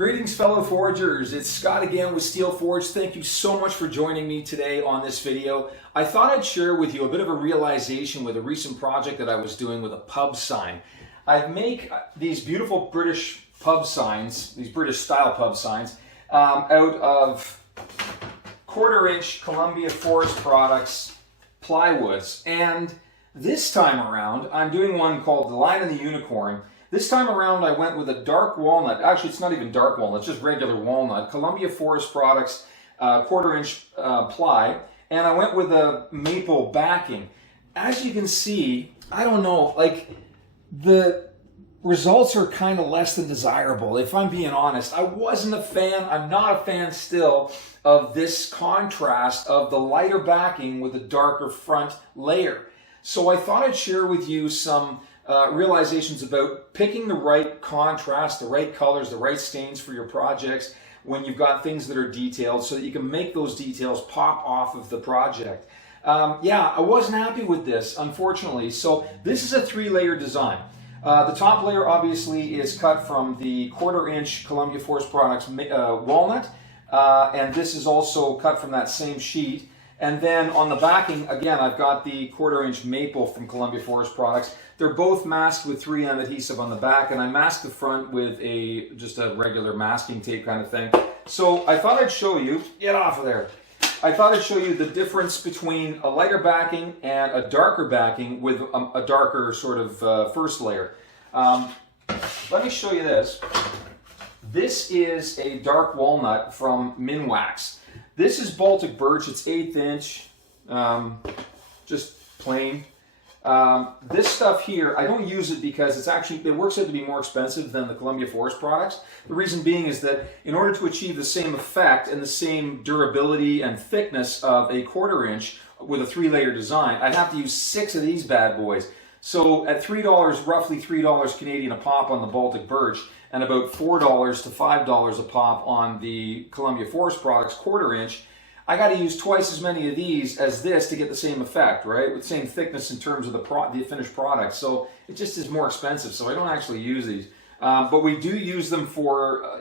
Greetings, fellow forgers. It's Scott again with Steel Forge. Thank you so much for joining me today on this video. I thought I'd share with you a bit of a realization with a recent project that I was doing with a pub sign. I make these beautiful British pub signs, these British style pub signs, out of 1/4-inch Columbia Forest Products plywoods. And this time around, I'm doing one called The Lion and the Unicorn. This time around, I went with a dark walnut. Actually, it's not even dark walnut, it's just regular walnut. Columbia Forest Products 1/4-inch ply. And I went with a maple backing. As you can see, I don't know, like the results are kind of less than desirable. If I'm being honest, I wasn't a fan, I'm not a fan still of this contrast of the lighter backing with a darker front layer. So I thought I'd share with you some realizations about picking the right contrast, the right colors, the right stains for your projects when you've got things that are detailed so that you can make those details pop off of the project. Yeah, I wasn't happy with this, unfortunately. So this is a 3-layer design. The top layer obviously is cut from the 1/4-inch Columbia Forest Products walnut, and this is also cut from that same sheet. And then on the backing, again, I've got the 1/4-inch maple from Columbia Forest Products. They're both masked with 3M adhesive on the back, and I masked the front with just a regular masking tape kind of thing. So I thought I'd show you, get off of there. I thought I'd show you the difference between a lighter backing and a darker backing with a darker sort of first layer. Let me show you this. This is a dark walnut from Minwax. This is Baltic birch, it's 1/8 inch, just plain. This stuff here, I don't use it because it works out to be more expensive than the Columbia Forest products. The reason being is that in order to achieve the same effect and the same durability and thickness of a 1/4-inch with a 3-layer design, I'd have to use 6 of these bad boys. So at $3, roughly $3 Canadian a pop on the Baltic birch, and about $4 to $5 a pop on the Columbia Forest Products 1/4-inch, I got to use twice as many of these as this to get the same effect, right? With the same thickness in terms of the finished product. So it just is more expensive. So I don't actually use these, but we do use them for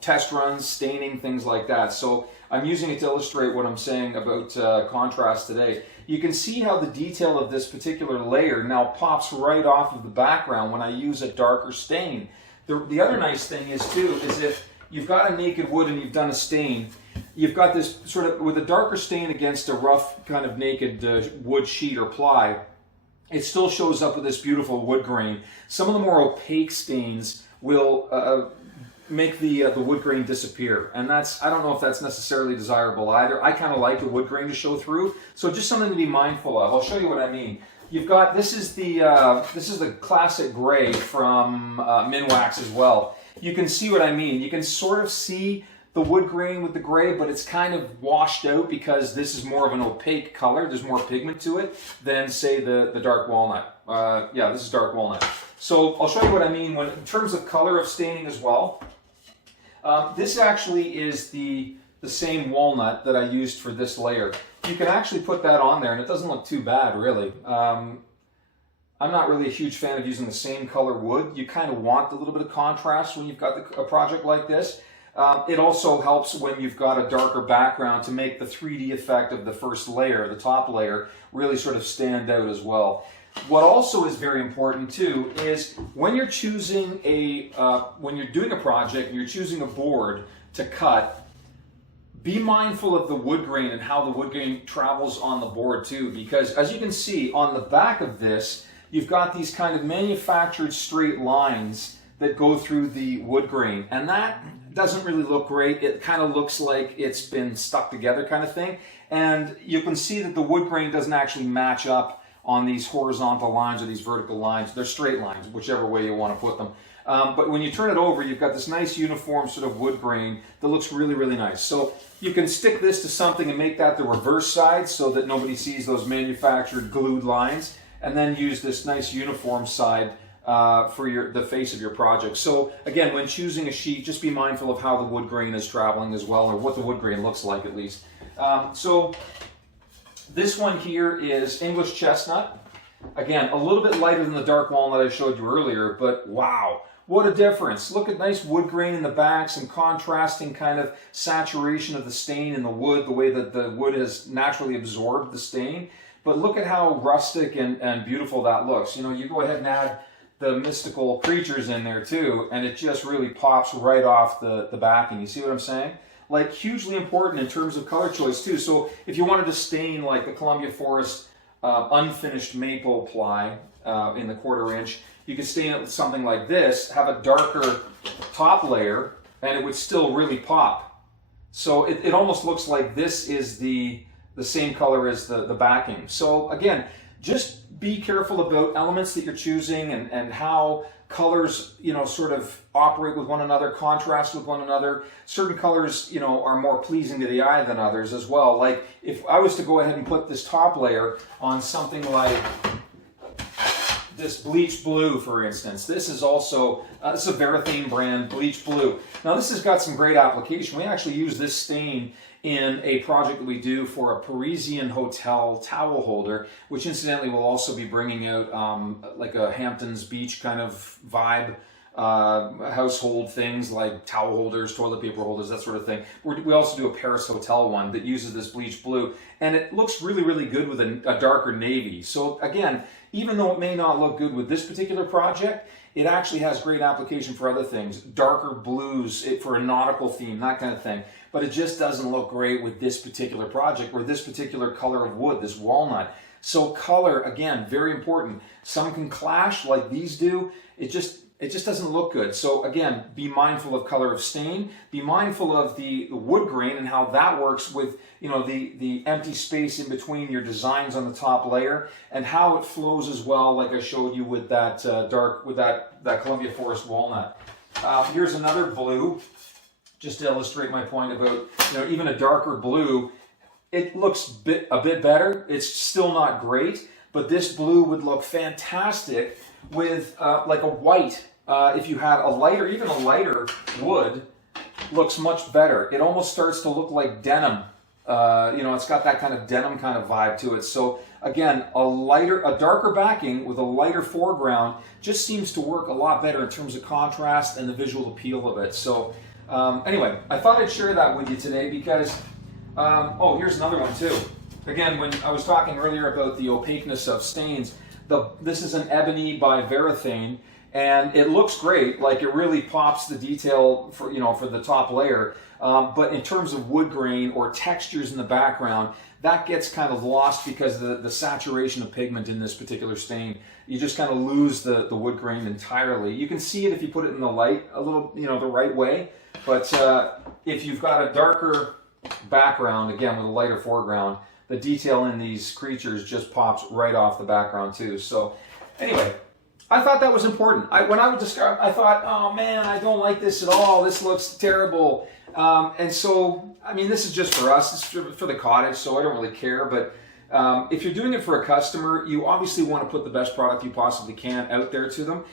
test runs, staining, things like that. So I'm using it to illustrate what I'm saying about contrast today. You can see how the detail of this particular layer now pops right off of the background when I use a darker stain. The other nice thing is too, is if you've got a naked wood and you've done a stain, you've got this sort of, with a darker stain against a rough kind of naked wood sheet or ply, it still shows up with this beautiful wood grain. Some of the more opaque stains will make the wood grain disappear, and I don't know if that's necessarily desirable either. I kind of like the wood grain to show through, so just something to be mindful of. I'll show you what I mean. You've got, this is the classic gray from Minwax as well. You can see what I mean. You can sort of see the wood grain with the gray, but it's kind of washed out because this is more of an opaque color. There's more pigment to it than, say, the dark walnut. Yeah, this is dark walnut. So I'll show you what I mean in terms of color of staining as well. This actually is the same walnut that I used for this layer. You can actually put that on there and it doesn't look too bad, really. I'm not really a huge fan of using the same color wood. You kind of want a little bit of contrast when you've got a project like this. It also helps when you've got a darker background to make the 3D effect of the first layer, the top layer, really sort of stand out as well. What also is very important too is when you're choosing when you're doing a project and you're choosing a board to cut, be mindful of the wood grain and how the wood grain travels on the board too, because as you can see on the back of this, you've got these kind of manufactured straight lines that go through the wood grain, and that doesn't really look great. It kind of looks like it's been stuck together kind of thing, and you can see that the wood grain doesn't actually match up on these horizontal lines or these vertical lines. They're straight lines, whichever way you want to put them. But when you turn it over, you've got this nice uniform sort of wood grain that looks really, really nice. So you can stick this to something and make that the reverse side so that nobody sees those manufactured glued lines, and then use this nice uniform side for the face of your project. So again, when choosing a sheet, just be mindful of how the wood grain is traveling as well, or what the wood grain looks like at least. So this one here is English chestnut. Again, a little bit lighter than the dark walnut I showed you earlier, but wow. What a difference. Look at nice wood grain in the back, some contrasting kind of saturation of the stain in the wood, the way that the wood has naturally absorbed the stain. But look at how rustic and beautiful that looks. You know, you go ahead and add the mystical creatures in there too, and it just really pops right off the backing. You see what I'm saying? Like, hugely important in terms of color choice too. So if you wanted to stain like the Columbia Forest unfinished maple ply in the 1/4 inch, you could stain it with something like this, have a darker top layer, and it would still really pop. So it almost looks like this is the same color as the backing. So again, just be careful about elements that you're choosing and how colors, you know, sort of operate with one another, contrast with one another. Certain colors, you know, are more pleasing to the eye than others as well. Like if I was to go ahead and put this top layer on something like this Bleach Blue, for instance. This is also, this is a Varathane brand, Bleach Blue. Now this has got some great application. We actually use this stain in a project that we do for a Parisian hotel towel holder, which incidentally will also be bringing out like a Hamptons Beach kind of vibe, household things like towel holders, toilet paper holders, that sort of thing. We also do a Paris hotel one that uses this Bleach Blue, and it looks really, really good with a darker navy. So again, even though it may not look good with this particular project, it actually has great application for other things, darker blues for a nautical theme, that kind of thing. But it just doesn't look great with this particular project or this particular color of wood, this walnut. So color, again, very important. Some can clash like these do. It just doesn't look good. So again, be mindful of color of stain. Be mindful of the wood grain and how that works with, you know, the empty space in between your designs on the top layer, and how it flows as well, like I showed you with that that Columbia Forest walnut. Here's another blue, just to illustrate my point about, you know, even a darker blue, it looks a bit better. It's still not great, but this blue would look fantastic with like a white. If you had a lighter, even a lighter wood, looks much better. It almost starts to look like denim. You know, it's got that kind of denim kind of vibe to it. So again, a darker backing with a lighter foreground just seems to work a lot better in terms of contrast and the visual appeal of it. So anyway, I thought I'd share that with you today because, oh, here's another one too. Again, when I was talking earlier about the opaqueness of stains, this is an ebony by Varathane, and it looks great. Like, it really pops the detail for, you know, for the top layer. But in terms of wood grain or textures in the background, that gets kind of lost because of the saturation of pigment in this particular stain. You just kind of lose the wood grain entirely. You can see it if you put it in the light a little, you know, the right way. But if you've got a darker background, again, with a lighter foreground, the detail in these creatures just pops right off the background too. So anyway, I thought that was important. When I would describe, I thought, oh man, I don't like this at all. This looks terrible. And so, I mean, this is just for us. It's for the cottage, so I don't really care. But if you're doing it for a customer, you obviously want to put the best product you possibly can out there to them.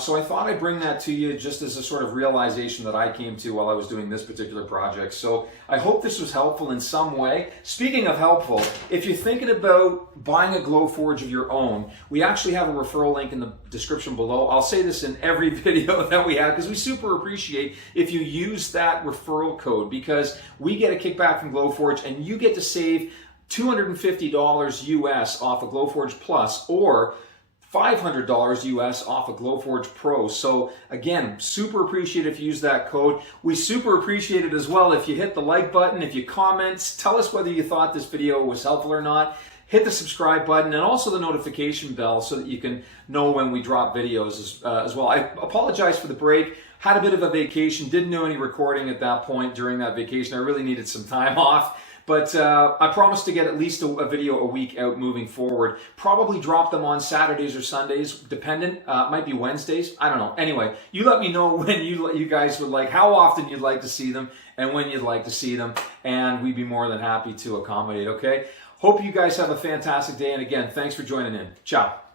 So I thought I'd bring that to you just as a sort of realization that I came to while I was doing this particular project. So I hope this was helpful in some way. Speaking of helpful, if you're thinking about buying a Glowforge of your own, we actually have a referral link in the description below. I'll say this in every video that we have because we super appreciate if you use that referral code, because we get a kickback from Glowforge and you get to save $250 US off a Glowforge Plus, or $500 US off a Glowforge Pro. So again, super appreciate if you use that code. We super appreciate it as well if you hit the like button, if you comment, tell us whether you thought this video was helpful or not. Hit the subscribe button and also the notification bell so that you can know when we drop videos as well. I apologize for the break. Had a bit of a vacation, didn't do any recording at that point during that vacation. I really needed some time off. But I promise to get at least a video a week out moving forward. Probably drop them on Saturdays or Sundays, dependent. Might be Wednesdays. I don't know. Anyway, you let me know when you guys would like, how often you'd like to see them, and when you'd like to see them, and we'd be more than happy to accommodate, okay? Hope you guys have a fantastic day, and again, thanks for joining in. Ciao.